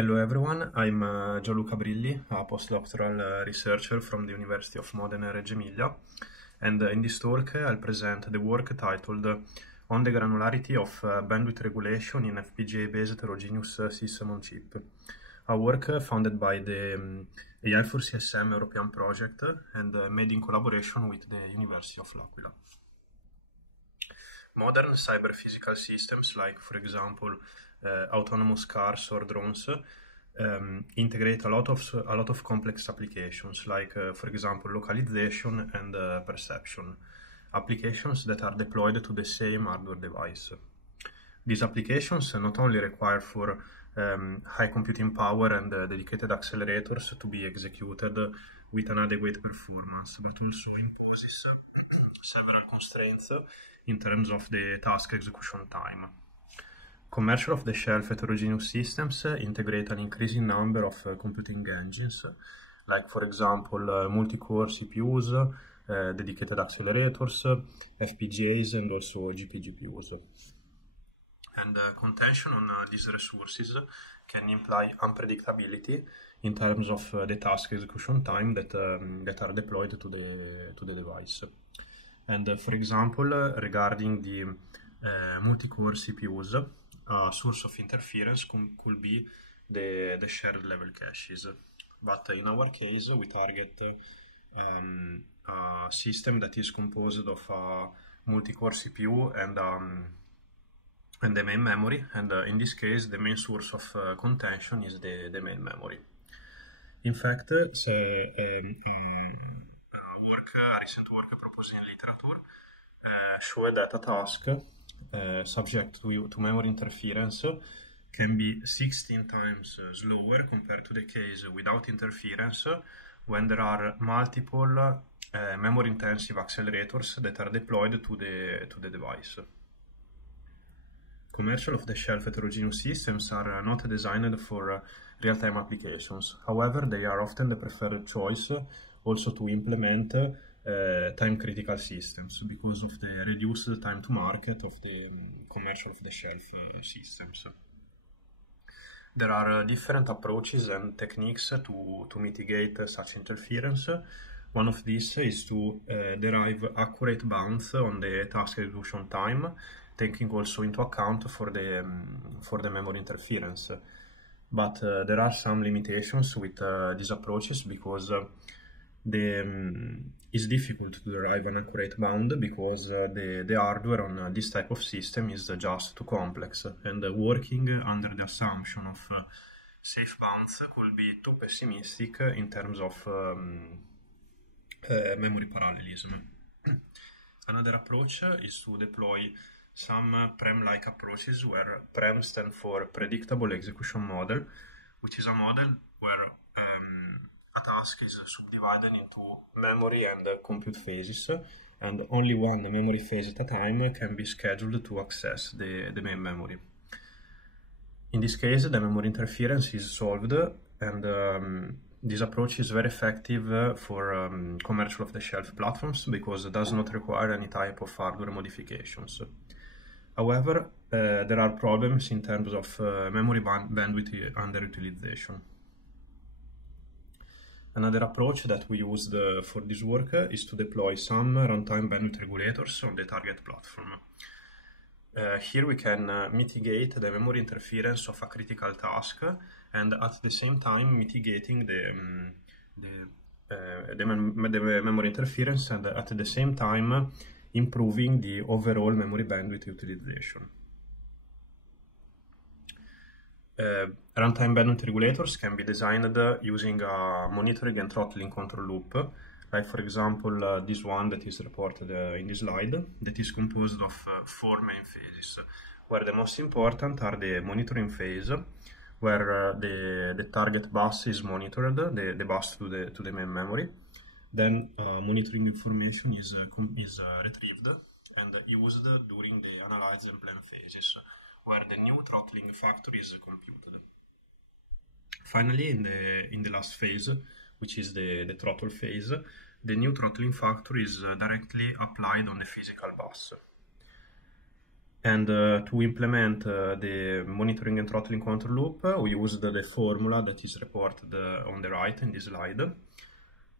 Hello everyone, I'm Gianluca Brilli, a postdoctoral researcher from the University of Modena, Reggio Emilia, and in this talk I'll present the work titled On the Granularity of Bandwidth Regulation in FPGA-based Heterogeneous System on Chip, a work funded by the AI for CSM European project and made in collaboration with the University of L'Aquila. Modern cyber-physical systems, like for example autonomous cars or drones, integrate a lot of complex applications, like for example localization and perception, applications that are deployed to the same hardware device. These applications not only require for high computing power and dedicated accelerators to be executed with an adequate performance, but also imposes several constraints in terms of the task execution time. Commercial off-the-shelf heterogeneous systems integrate an increasing number of computing engines, like for example multi-core CPUs, dedicated accelerators, FPGAs, and also GPGPUs. And contention on these resources can imply unpredictability in terms of the task execution time that are deployed to the device. And for example, regarding the multi-core CPUs, a source of interference could be the shared level caches. But in our case, we target a system that is composed of a multi-core CPU and the main memory. And in this case, the main source of contention is the main memory. In fact, a recent work proposed in literature showed that a task subject to memory interference can be 16 times slower compared to the case without interference when there are multiple memory-intensive accelerators that are deployed to the device. Commercial off-the-shelf heterogeneous systems are not designed for real-time applications. However, they are often the preferred choice also to implement time-critical systems because of the reduced time to market of the commercial off-the-shelf systems. There are different approaches and techniques to mitigate such interference. One of these is to derive accurate bounds on the task execution time, taking also into account for the memory interference. But there are some limitations with these approaches because it's difficult to derive an accurate bound because the hardware on this type of system is just too complex, and working under the assumption of safe bounds could be too pessimistic in terms of memory parallelism. Another approach is to deploy some PREM-like approaches where PREM stands for Predictable Execution Model, which is a model where a task is subdivided into memory and compute phases, and only one memory phase at a time can be scheduled to access the main memory. In this case, the memory interference is solved, and this approach is very effective for commercial off-the-shelf platforms because it does not require any type of hardware modifications. However, there are problems in terms of memory bandwidth underutilization. Another approach that we used for this work is to deploy some runtime bandwidth regulators on the target platform. Here we can mitigate the memory interference of a critical task and at the same time mitigating the memory interference and at the same time improving the overall memory bandwidth utilization. Runtime bandwidth regulators can be designed using a monitoring and throttling control loop, like for example this one that is reported in this slide, that is composed of 4 main phases, where the most important are the monitoring phase, where the target bus is monitored, the bus to the main memory. Then monitoring information is retrieved and used during the analyze and plan phases, where the new throttling factor is computed. Finally, in the last phase, which is the throttle phase, the new throttling factor is directly applied on the physical bus. And to implement the monitoring and throttling control loop, we used the formula that is reported on the right in this slide,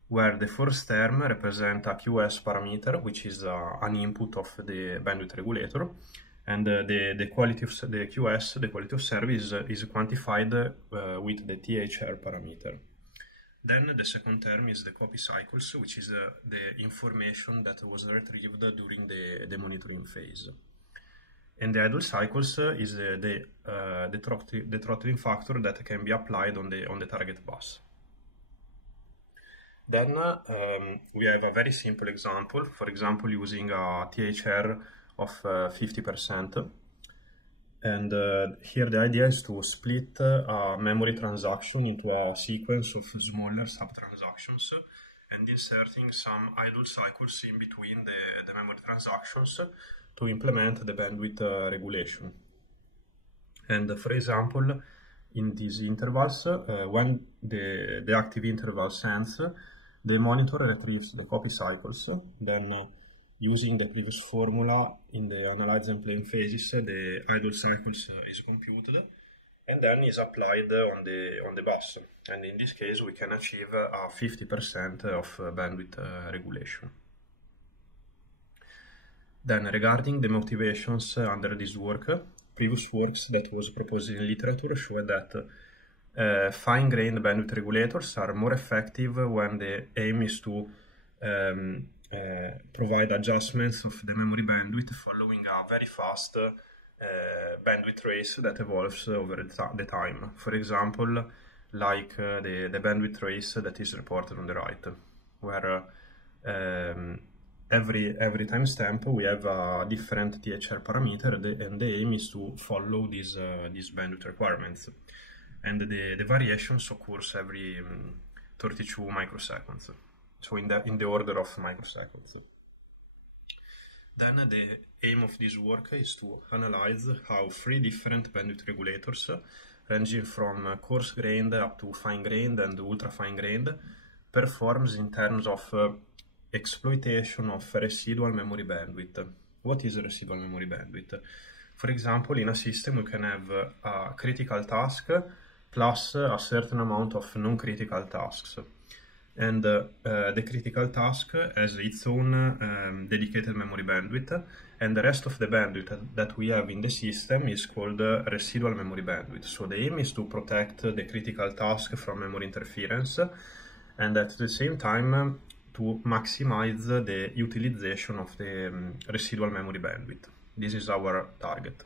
where the first term represents a QS parameter, which is an input of the bandwidth regulator, and the quality of the QS, the quality of service, is quantified with the THR parameter. Then the second term is the copy cycles, which is the information that was retrieved during the monitoring phase. And the idle cycles is the throttling factor that can be applied on the target bus. Then we have a very simple example, for example, using a THR of 50%. And here the idea is to split a memory transaction into a sequence of smaller sub-transactions and inserting some idle cycles in between the memory transactions to implement the bandwidth regulation. And for example, in these intervals, when the active interval ends, the monitor retrieves the copy cycles. Then using the previous formula in the analyze and plane phases, the idle cycles is computed and then is applied on the bus. And in this case, we can achieve a 50% of bandwidth regulation. Then regarding the motivations under this work, previous works that was proposed in literature show that fine-grained bandwidth regulators are more effective when the aim is to provide adjustments of the memory bandwidth following a very fast bandwidth trace that evolves over the time. For example, like the bandwidth trace that is reported on the right, where every timestamp we have a different THR parameter, and the aim is to follow these bandwidth requirements. And the variations occurs every 32 microseconds, so in the order of microseconds. Then the aim of this work is to analyze how 3 different bandwidth regulators, ranging from coarse-grained up to fine-grained and ultra-fine-grained, performs in terms of exploitation of residual memory bandwidth. What is residual memory bandwidth? For example, in a system you can have a critical task plus a certain amount of non-critical tasks. And the critical task has its own dedicated memory bandwidth, and the rest of the bandwidth that we have in the system is called residual memory bandwidth. So the aim is to protect the critical task from memory interference, and at the same time to maximize the utilization of the residual memory bandwidth. This is our target.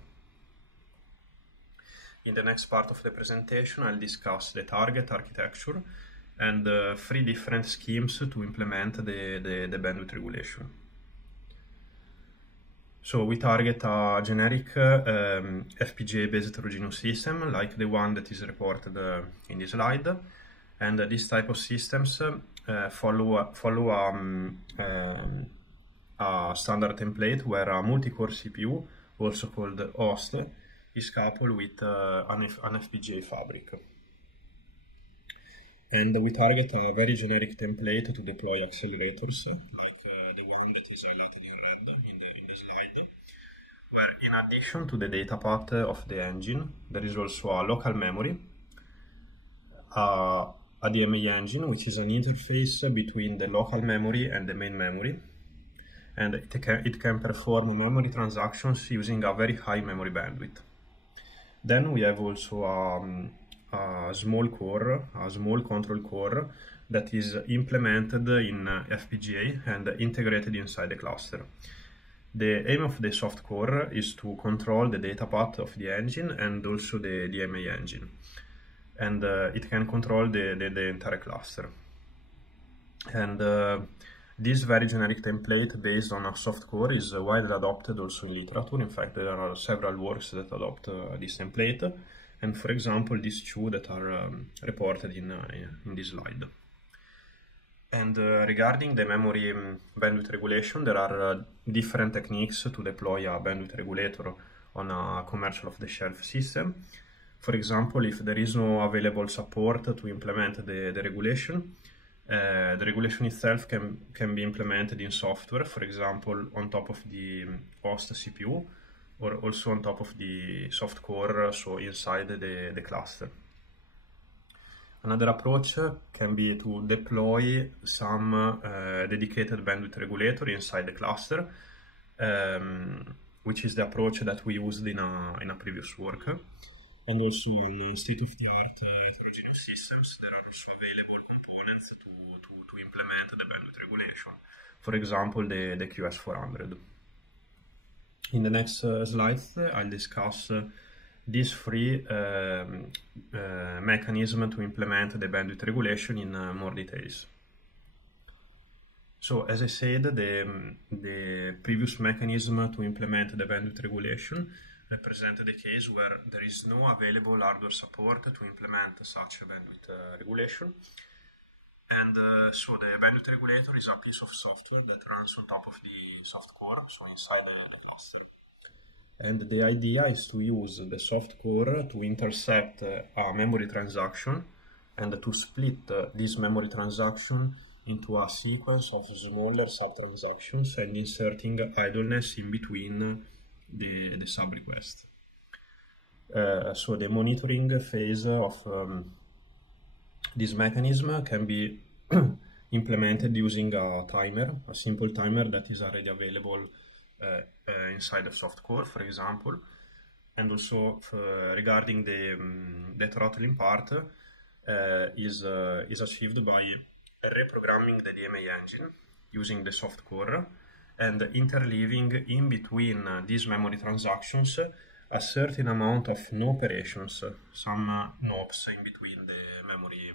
In the next part of the presentation, I'll discuss the target architecture and 3 different schemes to implement the bandwidth regulation. So we target a generic FPGA-based heterogeneous system, like the one that is reported in this slide. And this type of systems follow a standard template where a multi-core CPU, also called host, is coupled with an FPGA fabric. And we target a very generic template to deploy accelerators, like the one that is highlighted in red in this slide, where in addition to the data path of the engine, there is also a local memory, a DMA engine, which is an interface between the local memory and the main memory, and it can perform memory transactions using a very high memory bandwidth. Then we have also a small core, a small control core that is implemented in FPGA and integrated inside the cluster. The aim of the soft core is to control the data path of the engine and also the DMA engine, and it can control the entire cluster. And this very generic template based on a soft core is widely adopted also in literature. In fact, there are several works that adopt this template, and for example, these 2 that are reported in this slide. And regarding the memory bandwidth regulation, there are different techniques to deploy a bandwidth regulator on a commercial off-the-shelf system. For example, if there is no available support to implement the regulation, the regulation itself can be implemented in software, for example, on top of the host CPU, or also on top of the soft core, so inside the cluster. Another approach can be to deploy some dedicated bandwidth regulator inside the cluster, which is the approach that we used in a previous work. And also in state-of-the-art heterogeneous systems, there are also available components to implement the bandwidth regulation. For example, the QS400. In the next slides, I'll discuss these three mechanisms to implement the bandwidth regulation in more details. So, as I said, the previous mechanism to implement the bandwidth regulation represent the case where there is no available hardware support to implement such a bandwidth regulation. And so the bandwidth regulator is a piece of software that runs on top of the soft core, so inside the cluster. And the idea is to use the soft core to intercept a memory transaction and to split this memory transaction into a sequence of smaller sub-transactions and inserting idleness in between the sub-request. So the monitoring phase of this mechanism can be implemented using a timer, a simple timer that is already available inside the soft core, for example. And also regarding the throttling part is achieved by reprogramming the DMA engine using the soft core and interleaving in between these memory transactions a certain amount of no operations, some NOPs in between the memory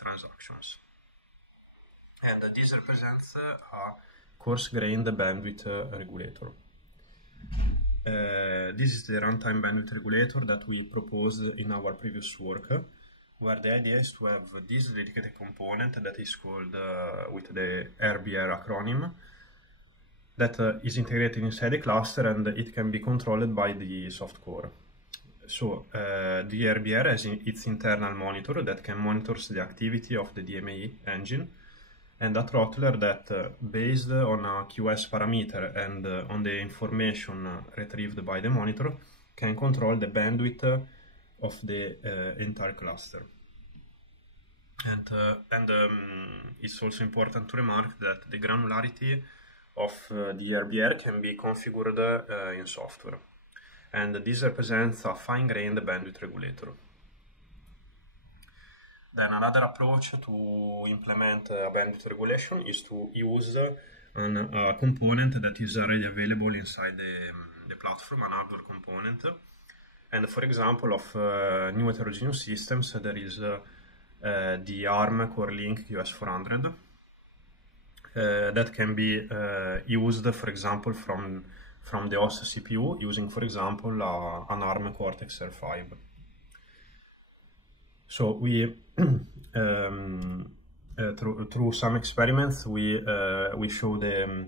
transactions. And this represents a coarse-grained bandwidth regulator. This is the runtime bandwidth regulator that we proposed in our previous work, where the idea is to have this dedicated component that is called with the RBR acronym, that is integrated inside the cluster and it can be controlled by the soft core. So the RBR has its internal monitor that can monitor the activity of the DMA engine, and a throttler that, based on a QS parameter and on the information retrieved by the monitor, can control the bandwidth of the entire cluster. And it's also important to remark that the granularity of the RBR can be configured in software, and this represents a fine-grained bandwidth regulator. Then another approach to implement a bandwidth regulation is to use a component that is already available inside the platform, an hardware component. And for example, of new heterogeneous systems, there is the ARM Core Link QS400 that can be used, for example, from the host CPU using, for example, an ARM Cortex R5. So we, through some experiments, we show the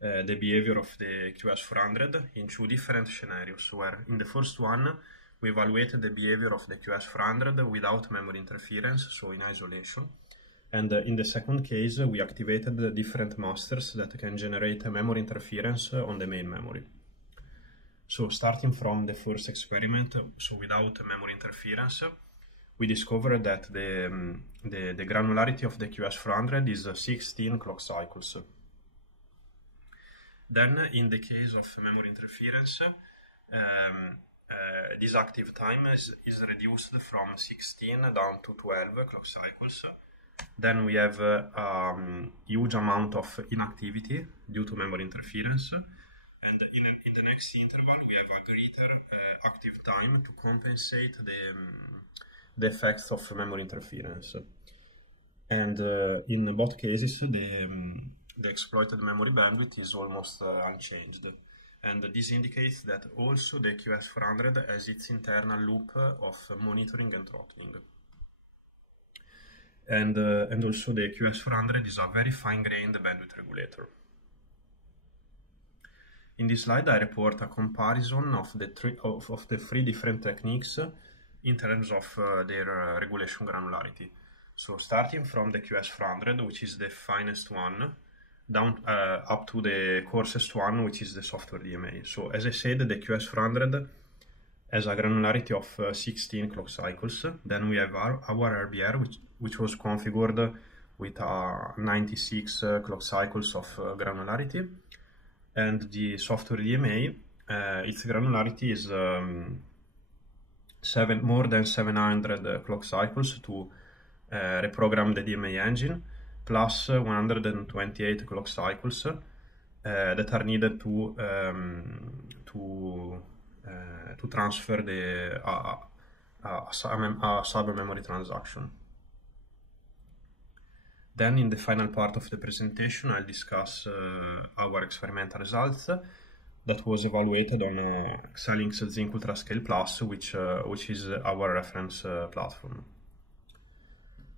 behavior of the QS400 in two different scenarios, where in the first one, we evaluated the behavior of the QS400 without memory interference, so in isolation. And in the second case, we activated the different masters that can generate a memory interference on the main memory. So starting from the first experiment, so without memory interference, we discovered that the granularity of the QS400 is 16 clock cycles. Then, in the case of memory interference, this active time is reduced from 16 down to 12 clock cycles. Then we have a huge amount of inactivity due to memory interference. And in the next interval, we have a greater active time to compensate the effects of memory interference. And in both cases, the exploited memory bandwidth is almost unchanged. And this indicates that also the QS400 has its internal loop of monitoring and throttling. And also the QS400 is a very fine-grained bandwidth regulator. In this slide, I report a comparison of the three different techniques in terms of their regulation granularity. So starting from the QS400, which is the finest one, down up to the coarsest one, which is the software DMA. So as I said, the QS400 has a granularity of 16 clock cycles. Then we have our RBR, which was configured with 96 clock cycles of granularity. And the software DMA, its granularity is more than 700 clock cycles to reprogram the DMA engine, plus 128 clock cycles that are needed to transfer a sub-memory transaction. Then in the final part of the presentation, I'll discuss our experimental results that was evaluated on Xilinx Zinc Ultrascale Plus, which is our reference platform.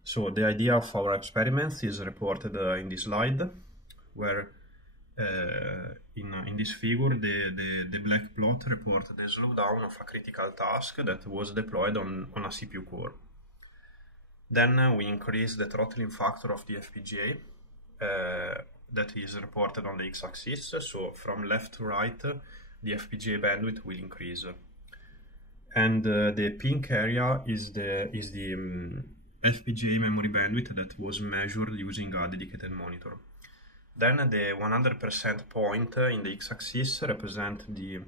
So the idea of our experiments is reported in this slide, where in this figure the black plot reports the slowdown of a critical task that was deployed on a CPU core. Then we increase the throttling factor of the FPGA that is reported on the x-axis. So from left to right, the FPGA bandwidth will increase, and the pink area is the FPGA memory bandwidth that was measured using a dedicated monitor. Then the 100% point in the x-axis represent the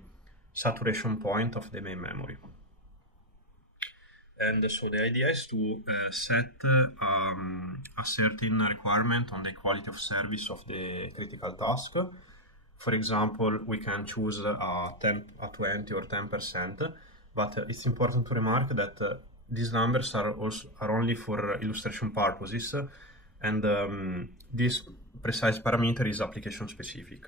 saturation point of the main memory. And so the idea is to set a certain requirement on the quality of service of the critical task. For example, we can choose a 20 or 10%, but it's important to remark that these numbers are only for illustration purposes, and this precise parameter is application specific.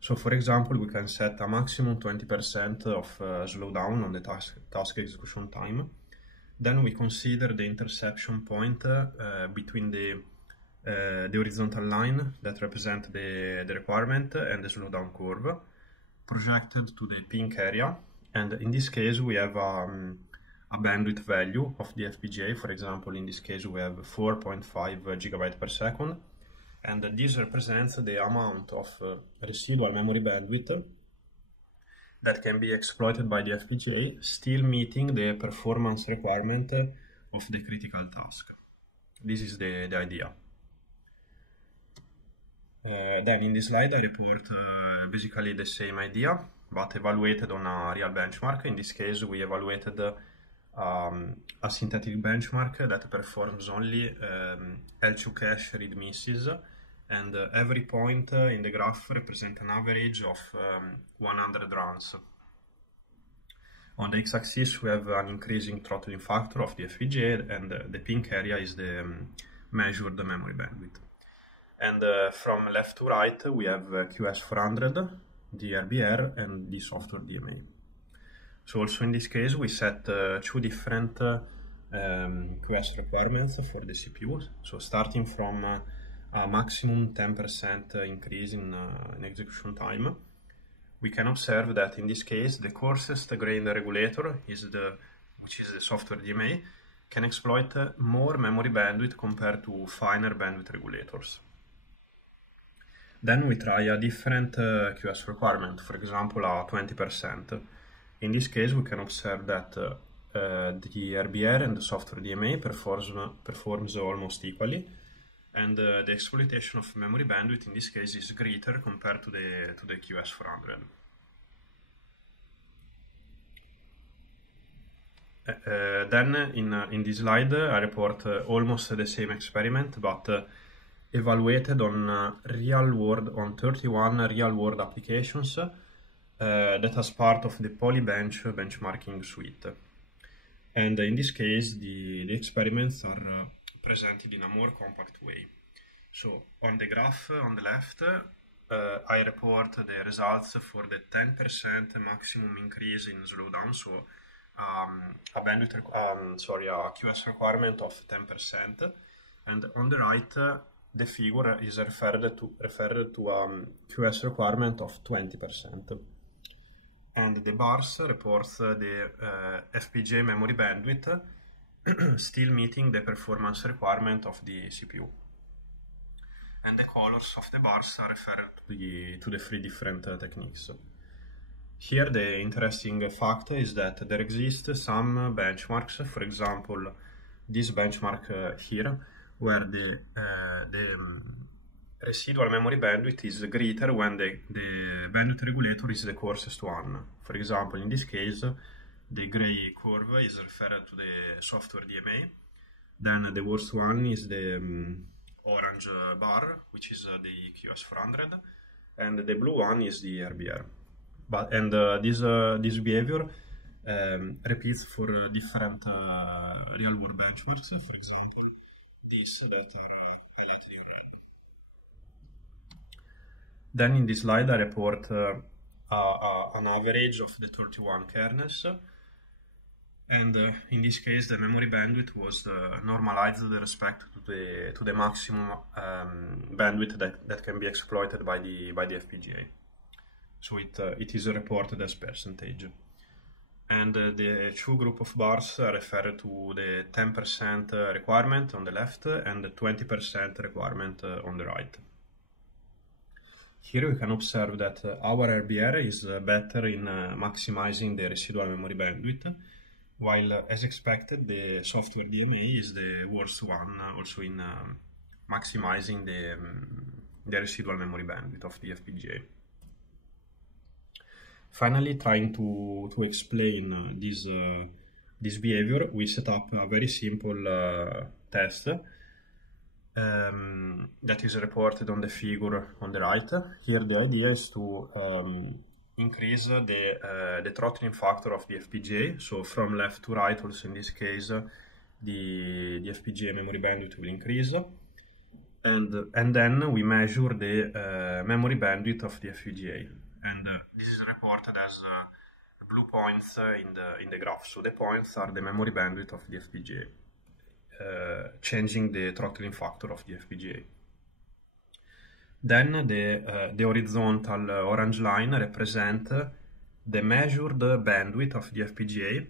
So for example, we can set a maximum 20% of slowdown on the task execution time. Then we consider the intersection point between the horizontal line that represent the requirement and the slowdown curve projected to the pink area. And in this case, we have a bandwidth value of the FPGA. For example, in this case, we have 4.5 GB per second. And this represents the amount of residual memory bandwidth that can be exploited by the FPGA, still meeting the performance requirement of the critical task. This is the idea. Then in this slide I report basically the same idea, but evaluated on a real benchmark. In this case we evaluated a synthetic benchmark that performs only L2 cache read misses, and every point in the graph represents an average of 100 runs. On the x-axis we have an increasing throttling factor of the FPGA, and the pink area is the measured memory bandwidth. And from left to right we have QS400, the RBR, and the software DMA. So also in this case we set two different QS requirements for the CPU. So starting from a maximum 10% increase in execution time, we can observe that in this case the coarsest grained regulator, which is the software DMA, can exploit more memory bandwidth compared to finer bandwidth regulators. Then we try a different QS requirement, for example a 20%. In this case we can observe that the RBR and the software DMA performs almost equally, and the exploitation of memory bandwidth in this case is greater compared to the QS400. Then in this slide I report almost the same experiment, but evaluated on 31 real-world applications that as part of the Polybench benchmarking suite. And in this case the experiments are presented in a more compact way. So on the graph on the left I report the results for the 10% maximum increase in slowdown, so a QS requirement of 10%, and on the right the figure is referred to QS requirement of 20%. And the bars reports the FPGA memory bandwidth still meeting the performance requirement of the CPU. and the colors of the bars refer to the three different techniques. Here the interesting fact is that there exist some benchmarks, for example this benchmark here, where the residual memory bandwidth is greater when the bandwidth regulator is the coarsest one. For example, in this case, the gray curve is referred to the software DMA. Then the worst one is the orange bar, which is the QS400, and the blue one is the RBR. This behavior repeats for different real-world benchmarks. For example, these that are highlighted in red. Then in this slide I report an average of the 31 kernels, and in this case the memory bandwidth was normalized with respect to the maximum bandwidth that can be exploited by the FPGA. So it is reported as percentage. And the two group of bars refer to the 10% requirement on the left and the 20% requirement on the right. Here we can observe that our RBR is better in maximizing the residual memory bandwidth, while as expected the software DMA is the worst one also in maximizing the residual memory bandwidth of the FPGA. Finally, trying to explain this behavior, we set up a very simple test that is reported on the figure on the right. Here the idea is to increase the throttling factor of the FPGA, so from left to right, also in this case the FPGA memory bandwidth will increase, and then we measure the memory bandwidth of the FPGA. And this is reported as blue points in the graph. So the points are the memory bandwidth of the FPGA, changing the throttling factor of the FPGA. Then the horizontal orange line represents the measured bandwidth of the FPGA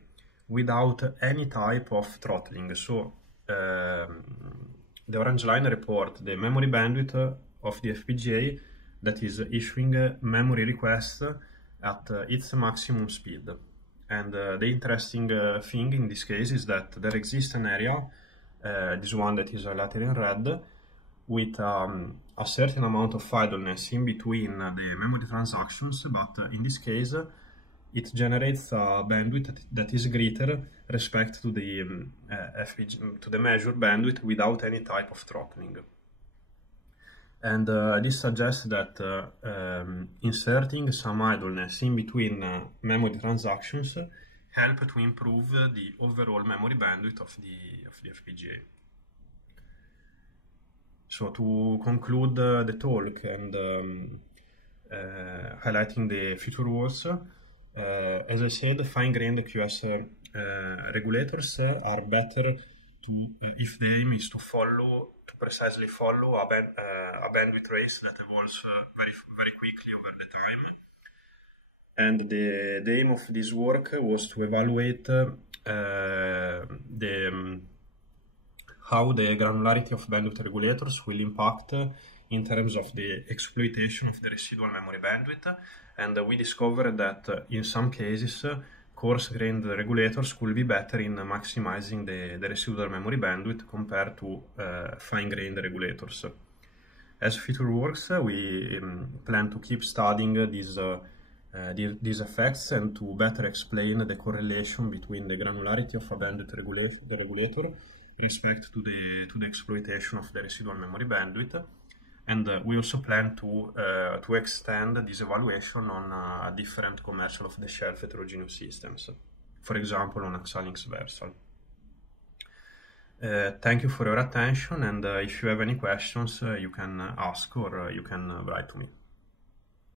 without any type of throttling. So the orange line reports the memory bandwidth of the FPGA that is issuing memory requests at its maximum speed. And the interesting thing in this case is that there exists an area, this one that is highlighted in red, with a certain amount of idleness in between the memory transactions, but in this case it generates a bandwidth that is greater respect to the measured bandwidth without any type of throttling. And this suggests that inserting some idleness in between memory transactions help to improve the overall memory bandwidth of the FPGA. So to conclude the talk and highlighting the future works, as I said, fine-grained QS regulators are better if the aim is to precisely follow a bandwidth race that evolves very quickly over the time. And the aim of this work was to evaluate how the granularity of bandwidth regulators will impact in terms of the exploitation of the residual memory bandwidth. And we discovered that in some cases coarse-grained regulators could be better in maximizing the residual memory bandwidth compared to fine-grained regulators. As future works, we plan to keep studying these effects and to better explain the correlation between the granularity of a bandwidth regulator respect to the exploitation of the residual memory bandwidth. And we also plan to extend this evaluation on different commercial off-the-shelf heterogeneous systems, for example on Xilinx Versal. Thank you for your attention, and if you have any questions, you can ask or you can write to me.